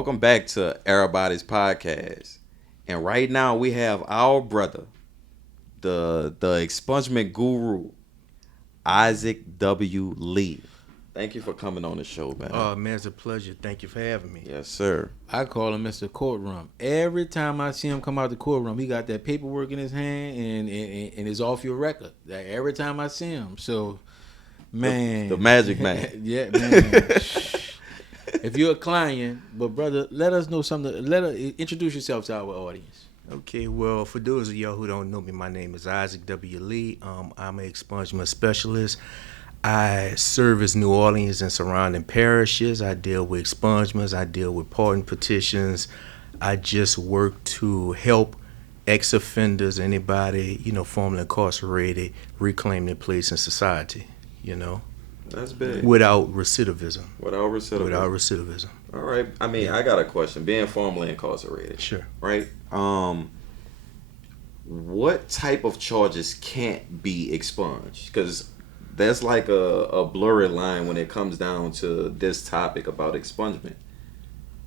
Welcome back to Erabodys Podcast. And right now we have our brother, the expungement guru, Issac W. Lee. Thank you for coming on the show, man. Oh, man, it's a pleasure. Thank you for having me. Yes, sir. I call him Mr. Courtroom. Every time I see him come out the courtroom, he got that paperwork in his hand and it's off your record. Like, every time I see him. So, man. The magic man. Yeah, man. If you're a client, but brother, let us know something. Introduce yourself to our audience. Okay, well, for those of y'all who don't know me, my name is Issac W. Lee. I'm an expungement specialist. I service New Orleans and surrounding parishes. I deal with expungements. I deal with pardon petitions. I just work to help ex-offenders, anybody, formerly incarcerated, reclaim their place in society, That's big. Without recidivism. Without recidivism. All right. I mean, I got a question. Being formerly incarcerated. Sure. Right? What type of charges can't be expunged? Because that's like a blurry line when it comes down to this topic about expungement.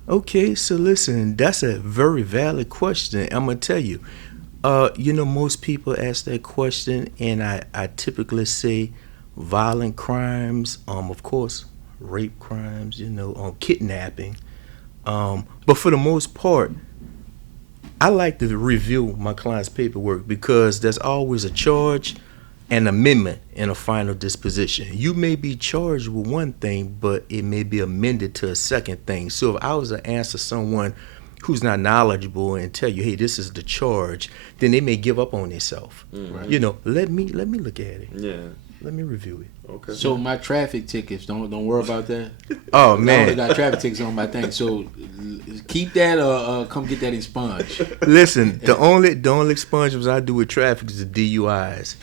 Okay, so listen, that's a very valid question. I'm going to tell you. Most people ask that question, and I typically say violent crimes, of course, rape crimes, kidnapping. But for the most part, I like to review my client's paperwork because there's always a charge and amendment in a final disposition. You may be charged with one thing, but it may be amended to a second thing. So if I was to answer someone who's not knowledgeable and tell you, hey, this is the charge, then they may give up on themselves. Mm-hmm. Let me look at it. Yeah. Let me review it. Okay. So my traffic tickets, don't worry about that. Oh, I man. only got traffic tickets on my thing. So keep that or come get that expunged. Listen, the only expungements I do with traffic is the DUIs,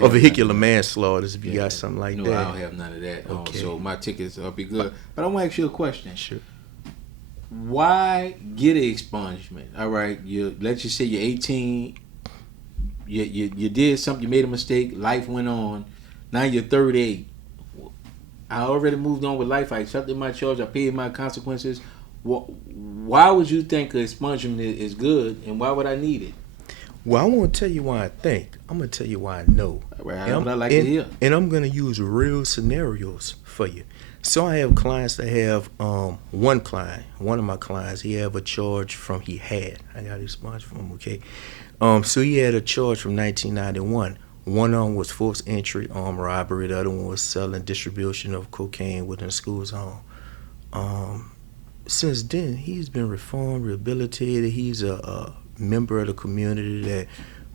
or vehicular manslaughter if you got something like that. that. I don't have none of that. Okay. So my tickets will be good. But I want to ask you a question. Sure. Why get an expungement? All right, let's just say you're 18. You did something. You made a mistake. Life went on. Now you're 38. I already moved on with life. I accepted my charge. I paid my consequences. Why would you think an expungement is good, and why would I need it? Well, I won't tell you why I think. I'm going to tell you why I know. Right, what I like to hear. And I'm going to use real scenarios for you. So I have clients that have one of my clients, he have a charge I got expunged from him, okay? So he had a charge from 1991. One of them was forced entry, armed robbery. The other one was selling distribution of cocaine within the school zone. Since then, he's been reformed, rehabilitated. He's a member of the community that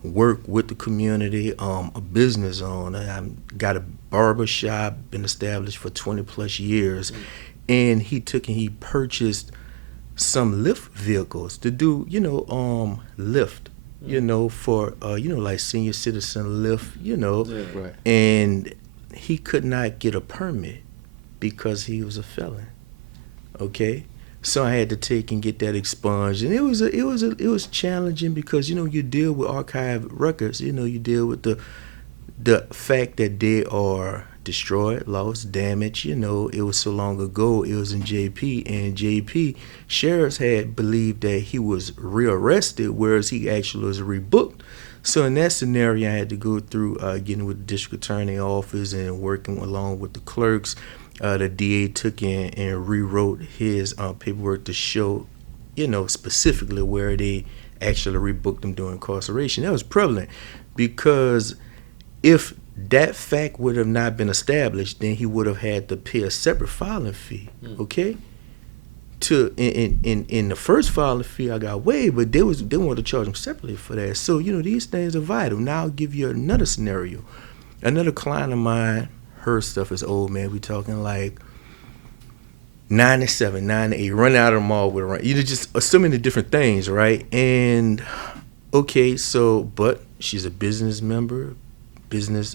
work with the community, a business owner. I've got a barber shop, been established for 20 plus years. And he purchased some Lyft vehicles to do, Lyft. For, like senior citizen Lyft, Yeah. Right. And he could not get a permit because he was a felon. Okay? So I had to take and get that expunged. And it was challenging because, you deal with archived records, you deal with the fact that they are destroyed, lost, damaged. It was so long ago. It was in JP, and JP sheriffs had believed that he was rearrested, whereas he actually was rebooked. So in that scenario, I had to go through getting with the district attorney office and working along with the clerks. The DA took in and rewrote his paperwork to show, specifically where they actually rebooked him during incarceration. That was prevalent because if that fact would have not been established, then he would have had to pay a separate filing fee. Okay. In the first filing fee, I got waived, but they wanted to charge him separately for that. So these things are vital. Now I'll give you another scenario. Another client of mine, her stuff is old, man. We talking like 97, 98, run out of the mall with a run. Just so many different things, right? And okay, but she's a business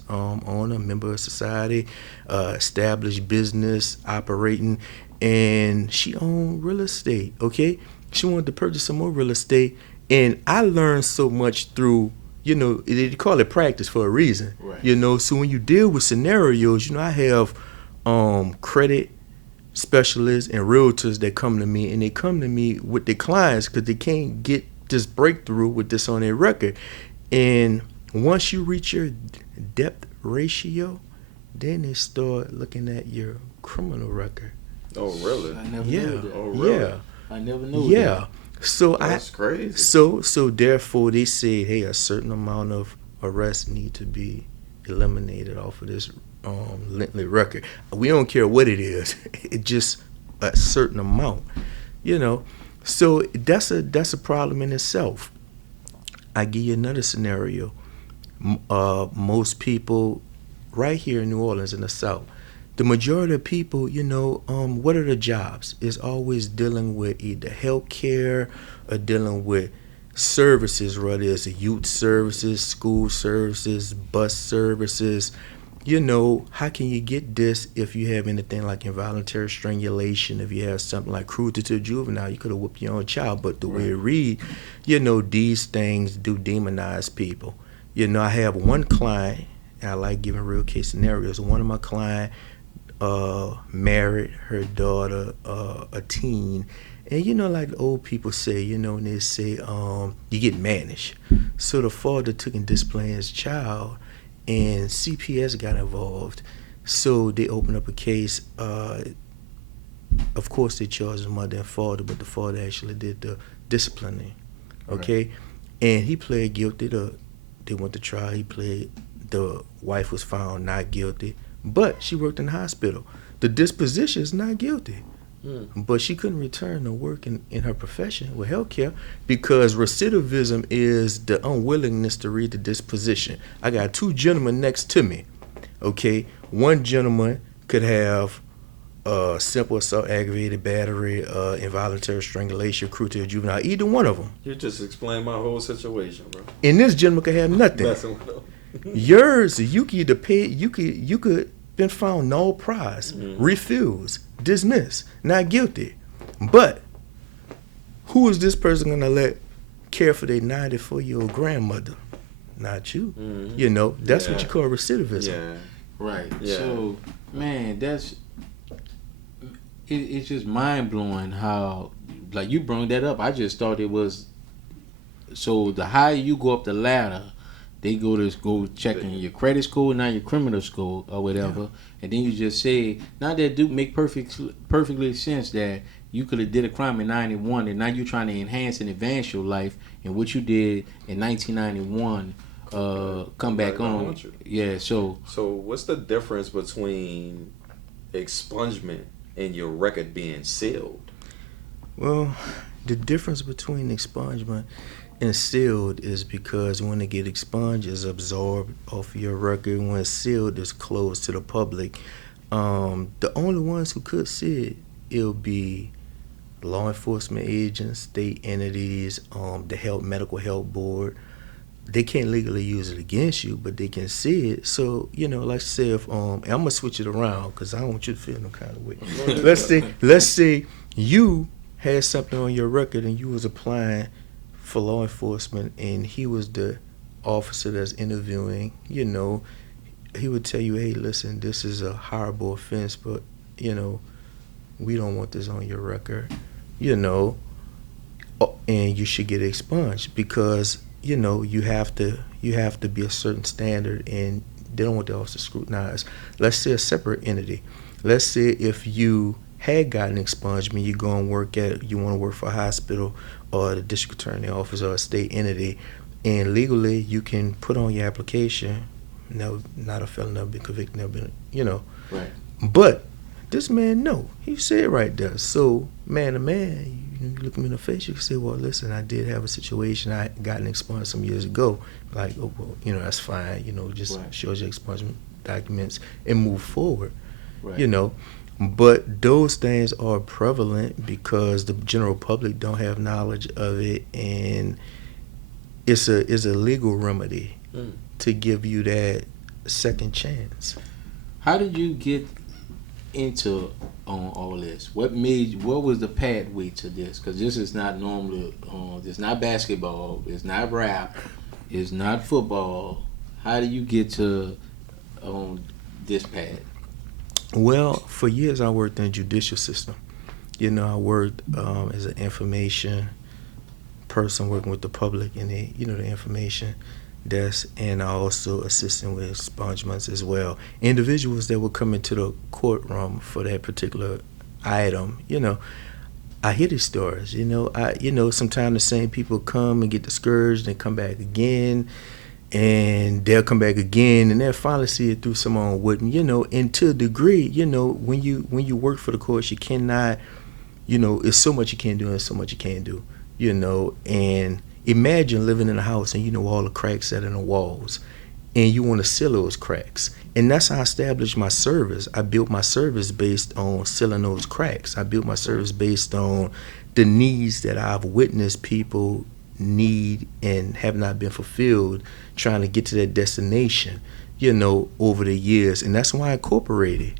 owner, member of society, established business, operating, and she owned real estate, okay? She wanted to purchase some more real estate, and I learned so much through, they call it practice for a reason, right. So when you deal with scenarios, I have credit specialists and realtors that come to me, and they come to me with their clients because they can't get this breakthrough with this on their record. And once you reach your depth ratio, then they start looking at your criminal record. Oh, really? I never knew that. Oh, really? Yeah. I never knew Yeah. that. So That's crazy. So therefore they say, hey, a certain amount of arrests need to be eliminated off of this lengthy record. We don't care what it is. It's just a certain amount, you know. So that's a problem in itself. I give you another scenario. Most people right here in New Orleans in the South, the majority of people, you know, what are the jobs? It's always dealing with either healthcare or dealing with services, whether it's youth services, school services, bus services. You know, how can you get this if you have anything like involuntary strangulation? If you have something like cruelty to a juvenile, you could have whooped your own child. But the way it read, you know, these things do demonize people. You know, I have one client, and I like giving real case scenarios. One of my clients married her daughter, a teen. And you know, like the old people say, you know, when they say you get mannish. So the father took and disciplined his child, and CPS got involved. So they opened up a case. Of course, they charged the mother and father, but the father actually did the disciplining. Okay, right. And he pled guilty. They went to trial. He pled. The wife was found not guilty, but she worked in the hospital. The disposition is not guilty. But she couldn't return to work in her profession with healthcare because recidivism is the unwillingness to read the disposition. I got two gentlemen next to me. Okay, one gentleman could have simple assault, aggravated battery, involuntary strangulation, cruelty to a juvenile. Either one of them. You just explained my whole situation, bro. And this gentleman could have nothing. Yours, you could either pay. You could been found null prize, refused, dismissed, not guilty. But who is this person gonna let care for their 94-year-old grandmother? Not you. You know, that's what you call recidivism. Yeah. Right. Yeah. So, man, it's just mind blowing how, like, you brought that up. I just thought it was. So the higher you go up the ladder, they go checking your credit score, now your criminal score or whatever, and then you just say, now that do make perfectly sense that you could have did a crime in 91, and now you're trying to enhance and advance your life, and what you did in 1991 come back on. Yeah. So what's the difference between expungement and your record being sealed? Well, the difference between expungement and sealed is because when it get expunged, it's absorbed off your record. When it's sealed, it's closed to the public. The only ones who could see it, it'll be law enforcement agents, state entities, the medical health board. They can't legally use it against you, but they can see it. So, you know, like say if and I'm gonna switch it around because I don't want you to feel no kind of way. let's say you had something on your record and you was applying for law enforcement, and he was the officer that's interviewing. You know, he would tell you, hey, listen, this is a horrible offense, but, you know, we don't want this on your record, you know, and you should get expunged because, you know, you have to be a certain standard, and they don't want the officer scrutinized. Let's say a separate entity. Let's say if you had gotten expungement, you want to work for a hospital or the district attorney office or a state entity, and legally you can put on your application, no, not a felon, never been convicted, never been, you know. Right. But this man, no, he said right there. So man to man, you look him in the face, you can say, well, listen, I did have a situation, I got an expungement some years ago. Like, oh, well, you know, that's fine, you know, just shows your expungement documents and move forward, you know. But those things are prevalent because the general public don't have knowledge of it, and it's a legal remedy to give you that second chance. How did you get into all this? What was the pathway to this? Because this is not normally, it's not basketball, it's not rap, it's not football. How do you get to this path? Well, for years I worked in the judicial system. I worked as an information person working with the public and the information desk, and I also assisting with expungements as well. Individuals that would come into the courtroom for that particular item, I hear these stories. Sometimes the same people come and get discouraged and come back again, and they'll come back again, and they'll finally see it through. Someone wouldn't, and to a degree, when you work for the courts, you cannot, it's so much you can't do and so much you can't do, and imagine living in a house and all the cracks that are in the walls, and you want to seal those cracks. And that's how I established my service. I built my service based on sealing those cracks. I built my service based on the needs that I've witnessed people need and have not been fulfilled, trying to get to that destination, over the years. And that's why I incorporated,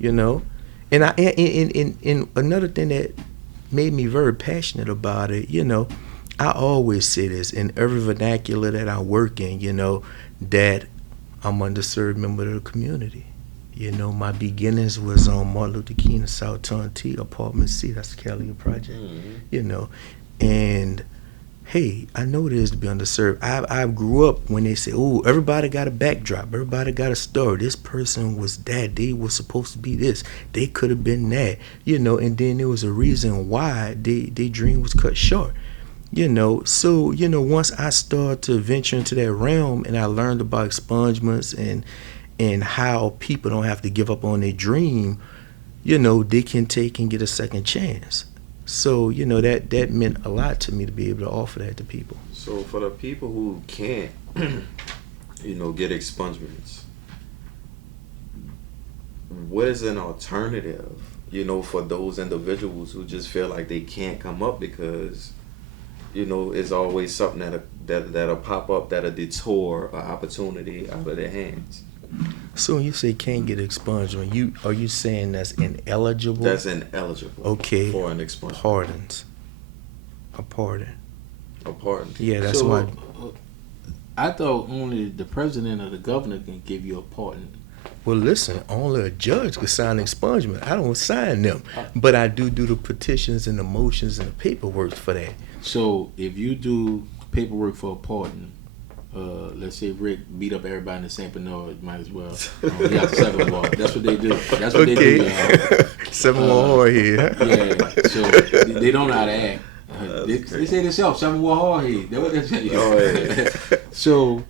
And another thing that made me very passionate about it, I always say this in every vernacular that I work in, that I'm underserved member of the community. My beginnings was on Martin Luther King and South T, Apartment C, that's the Cali Project, and hey, I know it is to be underserved. I grew up when they say, oh, everybody got a backdrop, everybody got a story. This person was that, they were supposed to be this, they could have been that, and then there was a reason why their dream was cut short. So, once I started to venture into that realm and I learned about expungements and how people don't have to give up on their dream, they can take and get a second chance. So, that meant a lot to me to be able to offer that to people. So for the people who can't, get expungements, what is an alternative, for those individuals who just feel like they can't come up because it's always something that'll pop up that'll detour an opportunity out of their hands. So when you say can't get expungement, are you saying that's ineligible? That's ineligible. Okay. For an expungement. Pardons. A pardon. A pardon. Yeah, that's why. I thought only the president or the governor can give you a pardon. Well, listen, only a judge could sign expungement. I don't sign them, but I do the petitions and the motions and the paperwork for that. So if you do paperwork for a pardon, let's say Rick beat up everybody in the St. Bernard, might as well. He got 7 more. That's what they do. That's what they do. 7 more hard here. Yeah. So they don't know how to act. They say themselves, 7 more hard here. That's what they say. Oh, yeah. So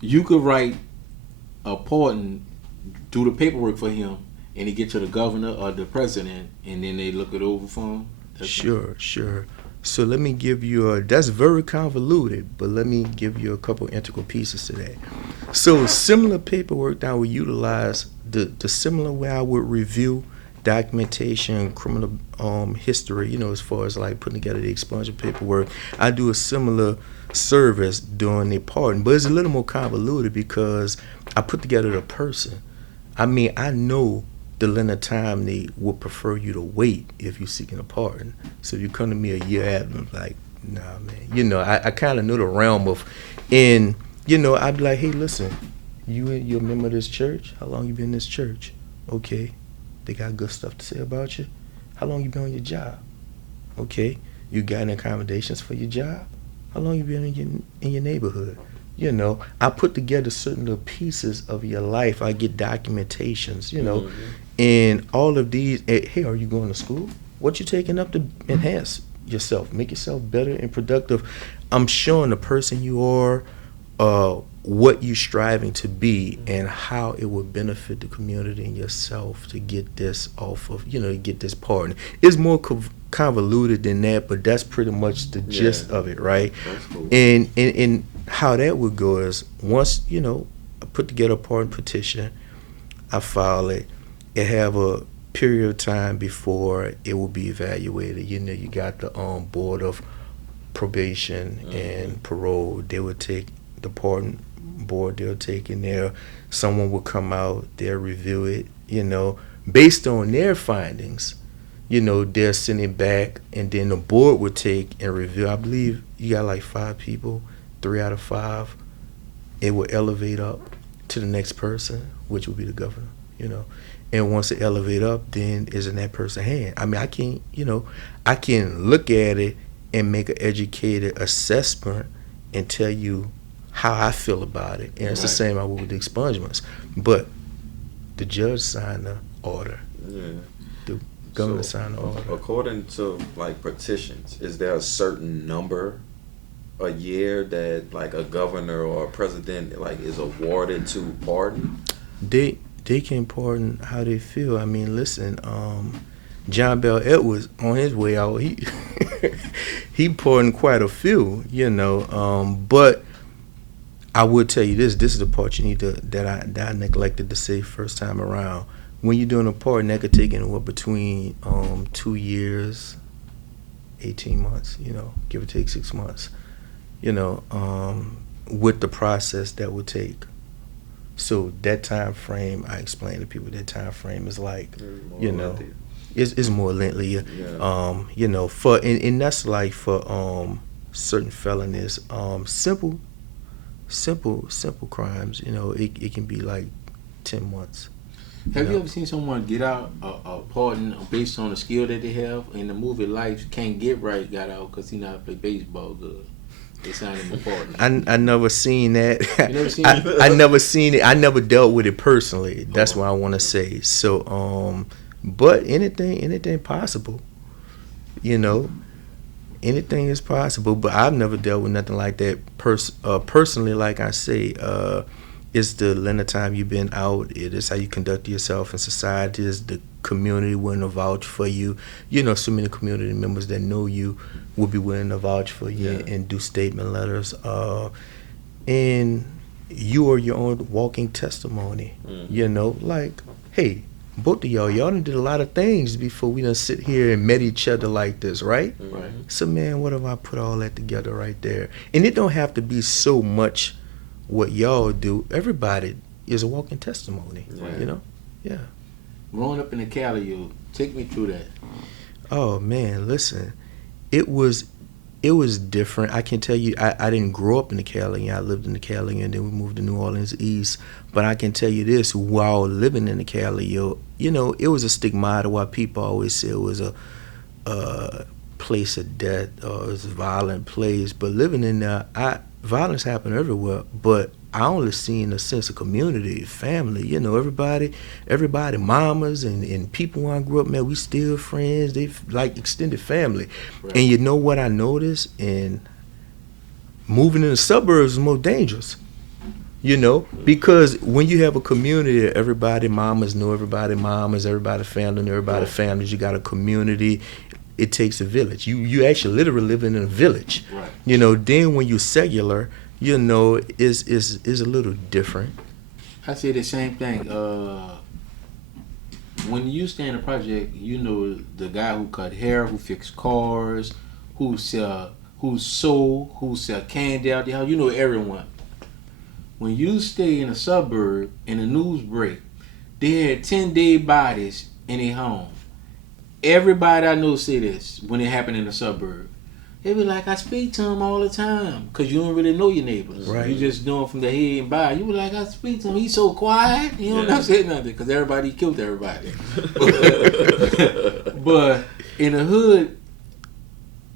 you could write a pardon, do the paperwork for him, and he get to the governor or the president, and then they look it over for him. Sure. So let me give you that's very convoluted, but let me give you a couple integral pieces to that. So similar paperwork that I would utilize, the similar way I would review documentation, criminal history, as far as like putting together the expungement paperwork, I do a similar service during the pardon, but it's a little more convoluted because I put together the person. I mean, I know the length of time they would prefer you to wait if you're seeking a pardon. So if you come to me a year after, I'm like, nah, man. I kind of know the realm of, and, I'd be like, hey, listen, you're a member of this church? How long you been in this church? Okay. They got good stuff to say about you? How long you been on your job? Okay. You got any accommodations for your job? How long you been in your neighborhood? I put together certain little pieces of your life. I get documentations, Mm-hmm. And all of these. Hey, are you going to school? What you taking up to enhance yourself, make yourself better and productive? I'm showing the person you are, what you're striving to be, and how it would benefit the community and yourself to get this off of, get this pardon. It's more convoluted than that, but that's pretty much the gist of it, right? That's cool. And how that would go is once, I put together a pardon petition, I file it, it have a period of time before it will be evaluated. You got the board of probation and parole. They would take the pardon board, they'll take in there, someone will come out, they'll review it, based on their findings, they'll send it back, and then the board would take and review. I believe you got like 5 people, 3 out of 5, it will elevate up to the next person, which will be the governor. you know. And once it elevate up, then it's in that person's hand. I mean, I can look at it and make an educated assessment and tell you how I feel about it. And it's the same I would with the expungements. But the judge signed the order. Yeah. The government signed the order. According to like petitions, is there a certain number a year that like a governor or a president like is awarded to pardon? They can pardon how they feel. I mean, listen, John Bell Edwards on his way out, he pardoned quite a few, you know. But I would tell you this is the part you need to that I neglected to say first time around. When you're doing a pardon, that could take anywhere between 2 years, 18 months, you know, give or take 6 months, you know, with the process that would take. So that time frame, I explain to people, that time frame is like, you know, it's more lengthy. Yeah. You know, and that's like for certain felonies, simple crimes. You know, it can be like 10 months. Have you ever seen someone get out a pardon based on the skill that they have? In the movie Life, Can't Get Right got out because he not play baseball good. They signed him a pardon. I never seen that. You never seen it? I never seen it. I never dealt with it personally. That's what I want to say. So, but anything possible. You know, anything is possible. But I've never dealt with nothing like that personally. Like I say, it's the length of time you've been out. It is how you conduct yourself in society. It's the community willing to vouch for you. You know, so many community members that know you will be willing to vouch for you and do statement letters. And you are your own walking testimony. You know, like, hey, both of y'all done did a lot of things before we done sit here and met each other like this, right? Right. So, man, what if I put all that together right there? And it don't have to be so much what y'all do. Everybody is a walking testimony, you know? Yeah. Growing up in the Cali, take me through that. Oh, man, listen. It was different. I can tell you, I didn't grow up in the Cali. I lived in the Cali, and then we moved to New Orleans East. But I can tell you this, while living in the Cali, you know, it was a stigmata why people always say it was a place of death or it was a violent place. But living in there, violence happened everywhere, but I only seen a sense of community, family. You know, everybody, mamas and people when I grew up, man, we still friends. They like extended family. Right. And you know what I noticed? And moving in the suburbs is more dangerous. You know, because when you have a community, everybody mamas know everybody mamas, everybody family know everybody families. You got a community. It takes a village. You actually literally living in a village. Right. You know, then when you're secular, you know, is a little different. I say the same thing. When you stay in a project, you know the guy who cut hair, who fix cars, who sell candy out there. You know everyone. When you stay in a suburb and the news break, they had 10 dead bodies in their home. Everybody I know say this when it happened in the suburb. They be like, I speak to him all the time because you don't really know your neighbors. Right. You just know him from the head and by. You be like, I speak to him. He's so quiet. He don't say nothing because everybody killed everybody. But in the hood,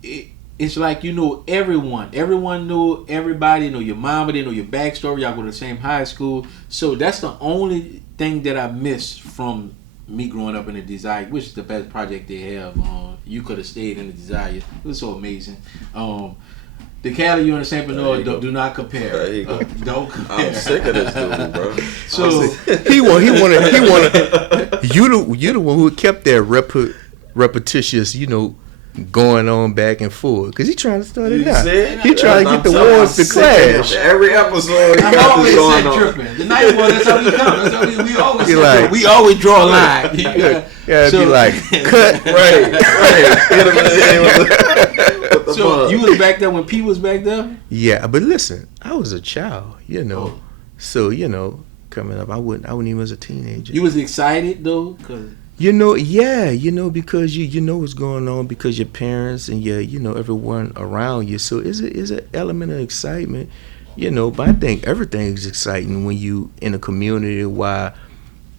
it's like you know everyone. Everyone know everybody. Know your mama. They know your backstory. Y'all go to the same high school. So that's the only thing that I missed from me growing up in the Desire, which is the best project they have. You could have stayed in the Desire. It was so amazing. The Cali and the San Bernardino do not compare. There you go. Don't compare. I'm sick of this dude, bro. So he wanted. You the one who kept that repetitious, you know, going on back and forth because he trying to start it out. He trying to get the wars to clash. Every episode, I'm always tripping. The night one, that's how we come. That's how we always draw a line. Be like, cut. Right. So you was back there when P was back there? Yeah, but listen, I was a child, you know. So you know, coming up, I wouldn't even as a teenager. You was excited though, cause. You know, because you know what's going on because your parents and you know everyone around you. So it's an element of excitement, you know. But I think everything is exciting when you in a community where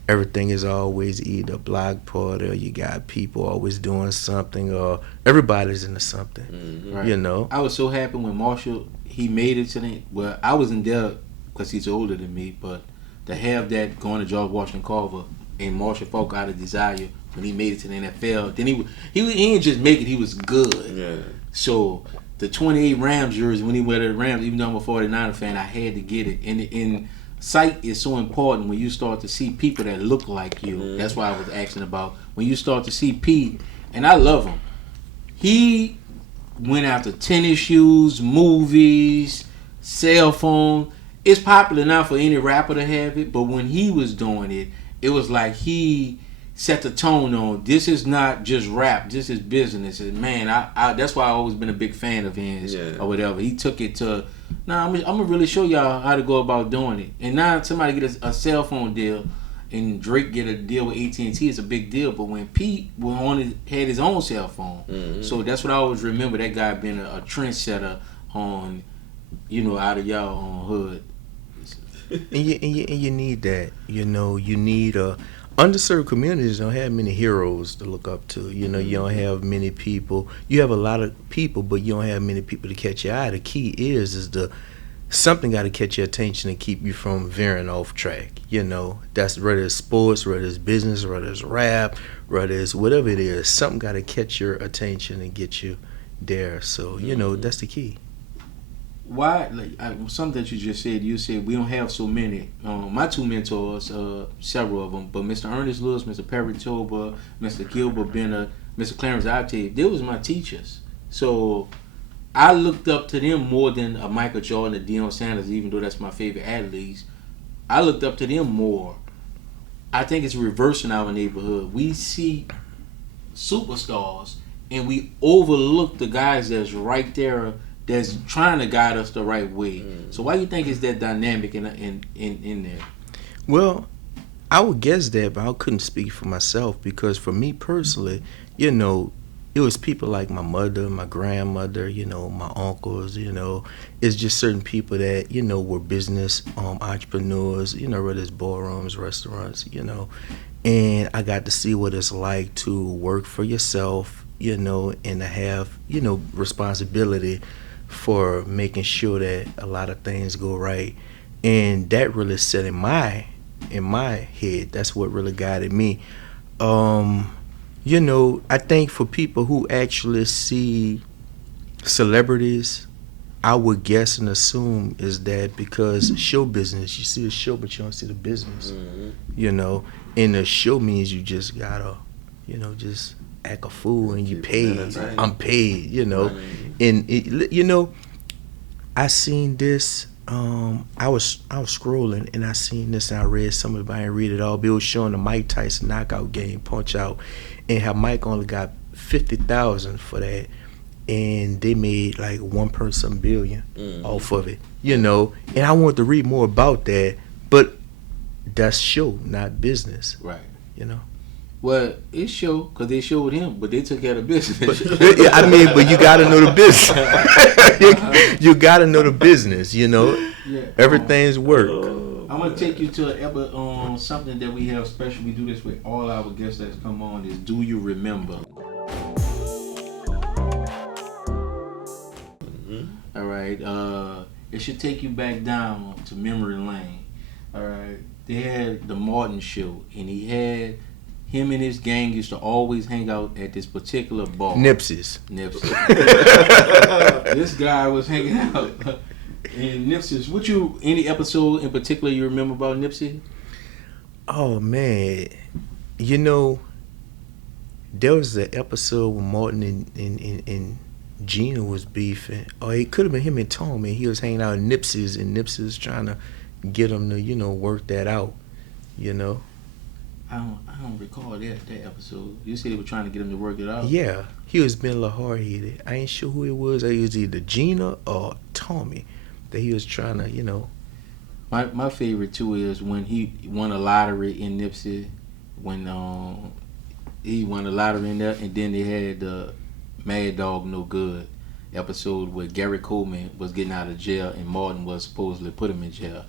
everything is always either a block party or you got people always doing something or everybody's into something. Mm-hmm. Right. You know. I was so happy when Marshall, he made it to the, well, I wasn't there because he's older than me, but to have that going to George Washington Carver and Marshall Falk out of Desire when he made it to the NFL, then he didn't just make it, he was good. Yeah. So the 28 Rams jersey, when he went to the Rams, even though I'm a 49er fan, I had to get it. And sight is so important when you start to see people that look like you. Mm-hmm. That's why I was asking about when you start to see Pete, and I love him. He went after tennis shoes, movies, cell phone. It's popular now for any rapper to have it, but when he was doing it, it was like he set the tone on, this is not just rap, this is business. And man, I that's why I always been a big fan of his or whatever. He took it to, I'm gonna really show y'all how to go about doing it. And now somebody get a cell phone deal and Drake get a deal with AT&T, it's a big deal. But when Pete had his own cell phone, so that's what I always remember, that guy being a trendsetter on, out of y'all on hood. And you need that. You need underserved communities don't have many heroes to look up to. You don't have many people. You have a lot of people, but you don't have many people to catch your eye. The key is something got to catch your attention and keep you from veering off track. That's whether it's sports, whether it's business, whether it's rap, whether it's whatever it is. Something got to catch your attention and get you there. So that's the key. Why, something that you said we don't have so many. My two mentors, several of them, but Mr. Ernest Lewis, Mr. Perry Toba, Mr. Gilbert Benner, Mr. Clarence Octave, they was my teachers. So I looked up to them more than a Michael Jordan or Deion Sanders, even though that's my favorite athletes. I looked up to them more. I think it's reverse in our neighborhood. We see superstars and we overlook the guys that's right there that's trying to guide us the right way. So why do you think is that dynamic in there? Well, I would guess that, but I couldn't speak for myself because for me personally, it was people like my mother, my grandmother, my uncles, it's just certain people that, were business entrepreneurs, whether it's ballrooms, restaurants, and I got to see what it's like to work for yourself, and to have, responsibility for making sure that a lot of things go right. And that really set in my head. That's what really guided me. I think for people who actually see celebrities, I would guess and assume is that because show business, you see the show but you don't see the business. And the show means you just gotta, just act a fool and you paid. I'm paid, And I seen this. I was scrolling and I seen this and I read some of it, but I didn't read it all. But it was showing the Mike Tyson knockout game, Punch Out, and how Mike only got $50,000 for that, and they made like $1 billion off of it, And I wanted to read more about that, but that's show, not business, right? Well, it's show because they showed him, but they took care of business. But you got to know the business. you got to know the business. Yeah, everything's work. I'm gonna take you to something that we have special. We do this with all our guests that's come on. Is do you remember? All right. It should take you back down to memory lane. All right. They had the Martin show, and him and his gang used to always hang out at this particular bar. Nipsey's. This guy was hanging out. And Nipsey's. Any episode in particular you remember about Nipsey? Oh, man. There was an episode when Martin and Gina was beefing. Or it could have been him and Tommy. He was hanging out at Nipsey's, and Nipsey was trying to get him to, work that out, I don't recall that episode. You said they were trying to get him to work it out? Yeah. He was being a little hard-headed. I ain't sure who it was. It was either Gina or Tommy that he was trying to, My favorite, too, is when he won a lottery in Nipsey. When he won a lottery in there, and then they had the Mad Dog No Good episode where Gary Coleman was getting out of jail and Martin was supposedly put him in jail.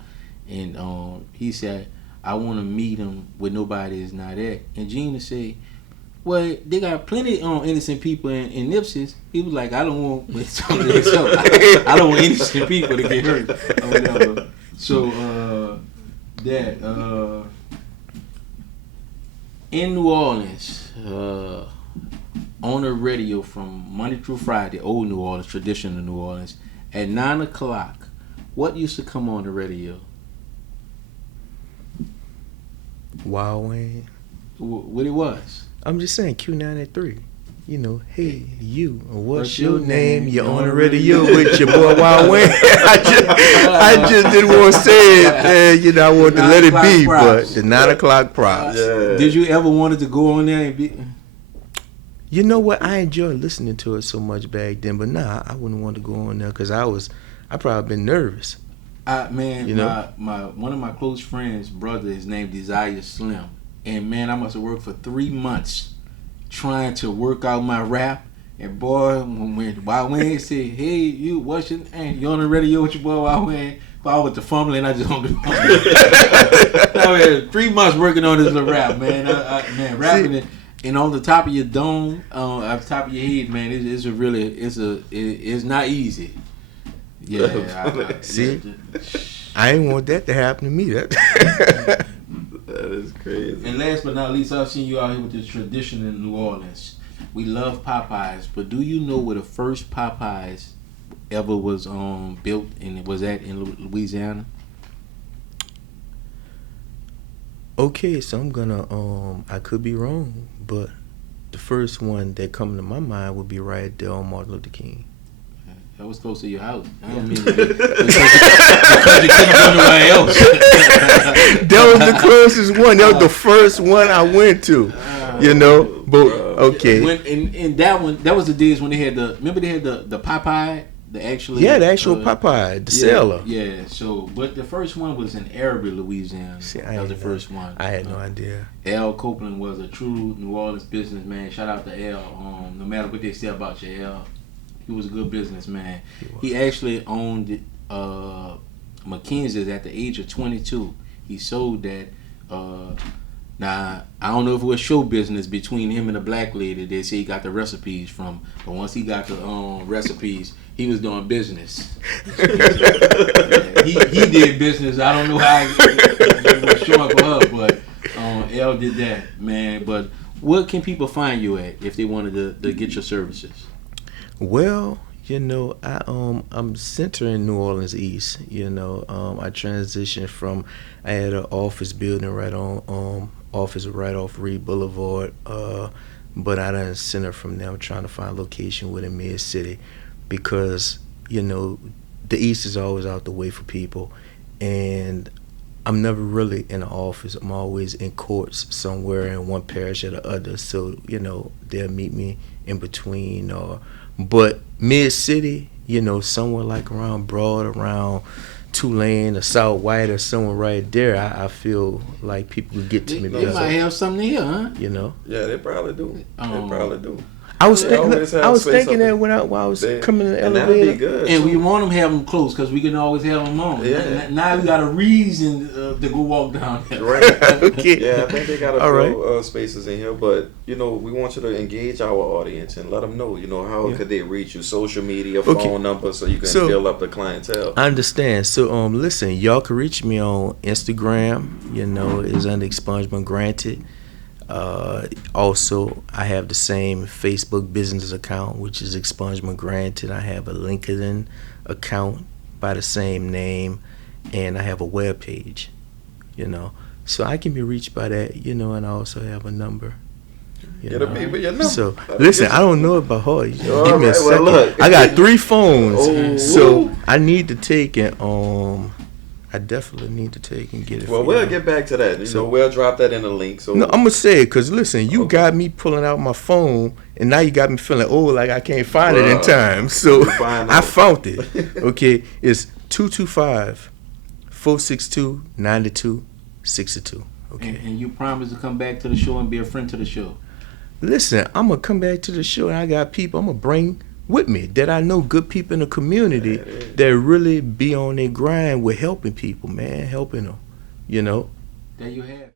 And he said, I want to meet him where nobody is not at. And Gina say, well, they got plenty innocent people in Nipsey's. He was like, I don't want I don't want innocent people to get hurt or whatever. So in New Orleans, on the radio from Monday through Friday, old New Orleans, traditional New Orleans, at 9 o'clock, what used to come on the radio? Wild Wayne. What it was? I'm just saying Q93. You know, hey, you, what's your name? You're on the radio with your boy Wild Wayne. I just didn't want to say it. And, you know, I wanted to let it be, but the 9 o'clock props. Yeah. Did you ever wanted to go on there and be? You know what? I enjoyed listening to it so much back then, but nah, I wouldn't want to go on there because I probably been nervous. Man, you know? my one of my close friends' brother is named Desire Slim, and man, I must have worked for 3 months trying to work out my rap. And boy, when Wild Wayne said, "Hey, you, what's your name? You on the radio with your boy Wild Wayne?" I was the fumbling, I just on the fumbling. I had 3 months working on this little rap, man. Man, rapping it. And on the top of your dome, on the top of your head, man, it's not easy. Yeah, see, I ain't want that to happen to me. That is crazy. And last but not least, I've seen you out here with the tradition in New Orleans. We love Popeyes, but do you know where the first Popeyes ever was built, and it was in Louisiana? Okay, so I'm gonna I could be wrong, but the first one that come to my mind would be right there on Martin Luther King. That was close to your house. I don't mean because you couldn't go nowhere else. That was the closest one. That was the first one I went to. You know, but okay. And that one, that was the days when they had the Popeye. The actual Popeye, the seller. Yeah, so, but the first one was in Erabodys, Louisiana. That was the first one. I had no idea. L. Copeland was a true New Orleans businessman. Shout out to L. No matter what they say about you, L, he was a good businessman. He actually owned McKinsey's at the age of 22. He sold that. Now, I don't know if it was show business between him and a black lady. They say he got the recipes from. But once he got the recipes, he was doing business. He did business. I don't know how he was showing for her, but L did that, man. But what can people find you at if they wanted to get your services? Well, you know, I'm centering New Orleans East. You know, I transitioned from, I had an office building right on office right off Reed Boulevard, but I done center from there. I'm trying to find a location within Mid-City because, you know, the East is always out the way for people, and I'm never really in the office. I'm always in courts somewhere in one parish or the other, so, you know, they'll meet me in between. But Mid-City, you know, somewhere like around Broad, around Tulane or South White or somewhere right there, I feel like people could get to me. They might have something here, huh? You know? Yeah, they probably do. I was thinking that when I was coming in the elevator. That'd be good. And we want them to have them close because we can always have them on. Yeah. Now we got a reason to go walk down there. Right. Okay. Yeah, I think they got a few spaces in here, but you know, we want you to engage our audience and let them know, you know, how could they reach you? Social media, phone number, so you can build up the clientele. I understand. So listen, y'all can reach me on Instagram. You know, it's under Expungement Granted. Also, I have the same Facebook business account, which is Expungement Granted. I have a LinkedIn account by the same name, and I have a web page, you know. So I can be reached by that, you know, and I also have a number. Get a people your number. So, listen, I don't know about her. Give me a second. Look. I got 3 phones, so I need to take and I definitely need to take and get it. Well, we'll get back to that. So we'll drop that in the link. So no, I'm gonna say it because listen, you got me pulling out my phone, and now you got me feeling like I can't find it in time. So I found it. Okay, it's 225-462-9262. Okay. And you promise to come back to the show and be a friend to the show. Listen, I'm gonna come back to the show, and I got people I'm gonna bring with me that I know, good people in the community that really be on their grind with helping people, man, helping them, you know. There you have it.